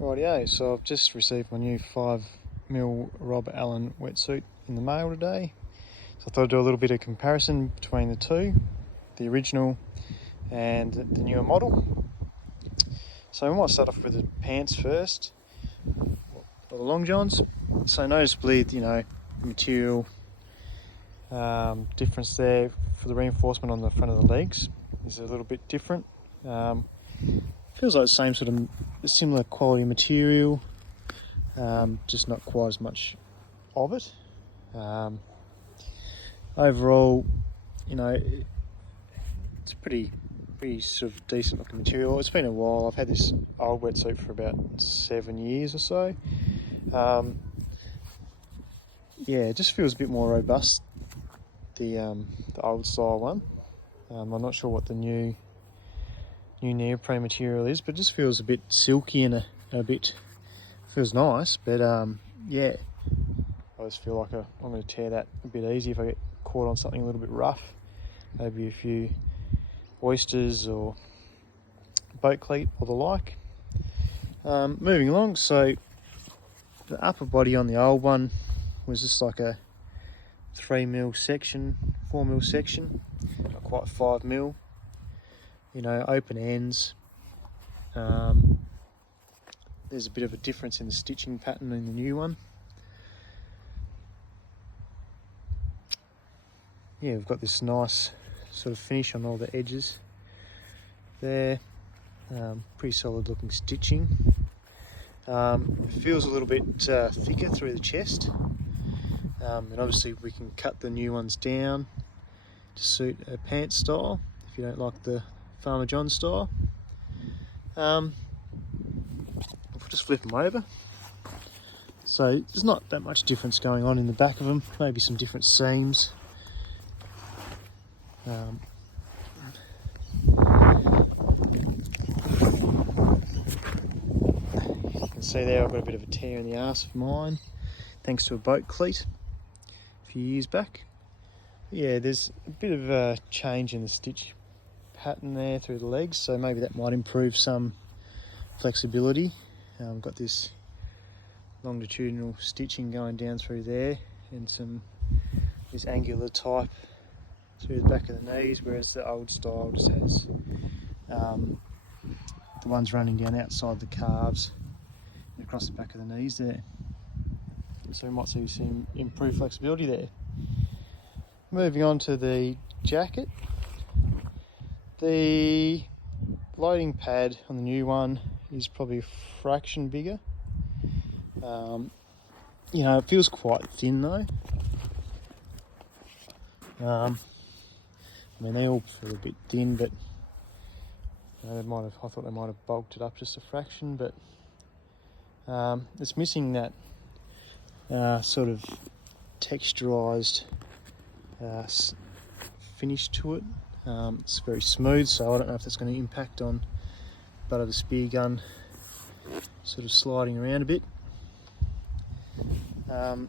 Rightio, so I've just received my new 5mm Rob Allen wetsuit in the mail today. So I thought I'd do a little bit of comparison between the two, the original and the newer model. So we might start off with the pants first, or the long johns. So noticeably, material difference there for the reinforcement on the front of the legs is a little bit different. Feels like the same sort of similar quality material, just not quite as much of it. Overall, it's pretty sort of decent looking material. It's been a while. I've had this old wetsuit for about 7 years or so. It just feels a bit more robust, the old style one. I'm not sure what the new neoprene material is, but it just feels a bit silky and a bit feels nice. But I just feel like I'm going to tear that a bit easy if I get caught on something a little bit rough, maybe a few oysters or boat cleat or the like. Moving along, so the upper body on the old one was just like a 3mm section, 4mm section, not quite 5mm. Open ends. There's a bit of a difference in the stitching pattern in the new one. We've got this nice sort of finish on all the edges there. Pretty solid looking stitching. It feels a little bit thicker through the chest. And obviously we can cut the new ones down to suit a pants style if you don't like the Farmer John style. We'll just flip them over. So there's not that much difference going on in the back of them, maybe some different seams. You can see there I've got a bit of a tear in the arse of mine, thanks to a boat cleat a few years back. There's a bit of a change in the stitch pattern there through the legs, so maybe that might improve some flexibility. Got this longitudinal stitching going down through there and this angular type through the back of the knees, whereas the old style just has the ones running down outside the calves and across the back of the knees there. So we might see some improved flexibility there. Moving on to the jacket. The loading pad on the new one is probably a fraction bigger. It feels quite thin though. They all feel a bit thin, but I thought they might have bulked it up just a fraction, but it's missing that sort of texturized finish to it. It's very smooth, so I don't know if that's going to impact on butt of the spear gun sort of sliding around a bit. So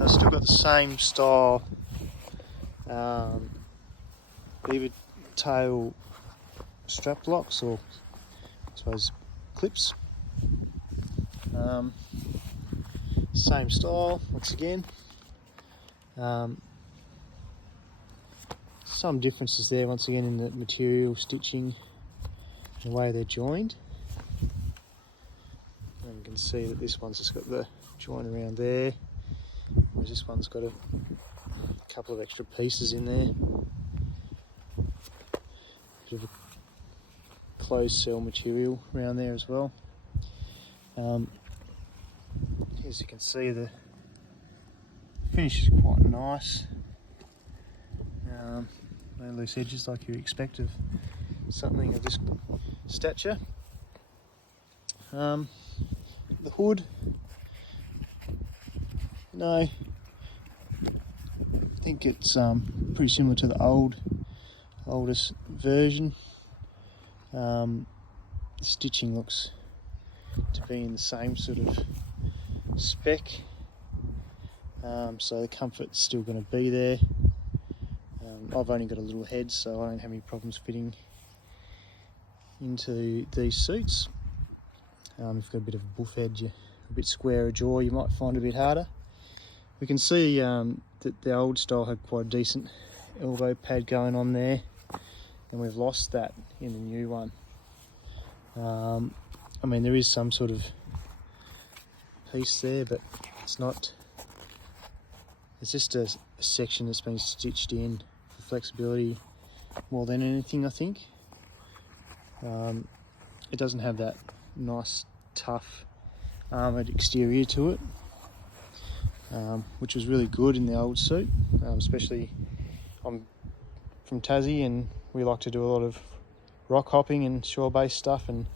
I've still got the same style beaver tail strap locks, or I suppose clips. Same style once again. Some differences there once again in the material, stitching, and the way they're joined. And you can see that this one's just got the join around there, whereas this one's got a couple of extra pieces in there. Bit of a closed cell material around there as well. As you can see, the finish is quite nice. No loose edges like you expect of something of this stature. The hood, I think it's pretty similar to the oldest version. The stitching looks to be in the same sort of spec, so the comfort's still going to be there. I've only got a little head, so I don't have any problems fitting into these suits. If you've got a bit of a buff head, a bit squarer jaw, you might find it a bit harder. We can see that the old style had quite a decent elbow pad going on there, and we've lost that in the new one. I mean, there is some sort of piece there, but it's not. It's just a section that's been stitched in for flexibility more than anything, I think. It doesn't have that nice, tough, armoured exterior to it, which was really good in the old suit, especially I'm from Tassie and we like to do a lot of rock hopping and shore-based stuff and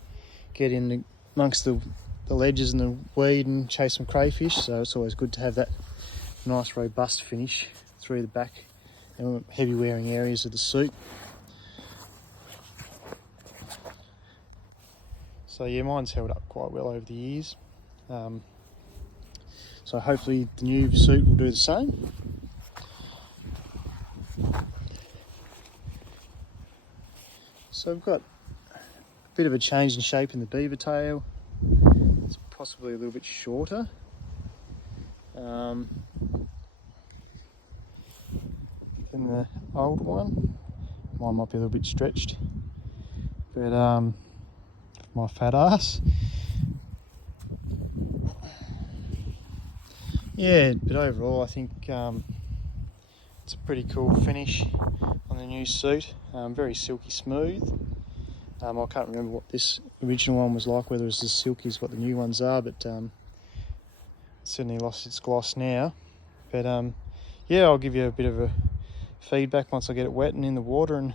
get in amongst the ledges and the weed and chase some crayfish, so it's always good to have that nice robust finish through the back and heavy wearing areas of the suit. So yeah, mine's held up quite well over the years. So hopefully the new suit will do the same. So we've got a bit of a change in shape in the beaver tail. It's possibly a little bit shorter. Than the old one. Mine might be a little bit stretched, but my fat ass. Yeah, but overall I think it's a pretty cool finish on the new suit. Very silky smooth. I can't remember what this original one was like, whether it's as silky as what the new ones are, but it's certainly lost its gloss now. But yeah, I'll give you a bit of a feedback once I get it wet and in the water and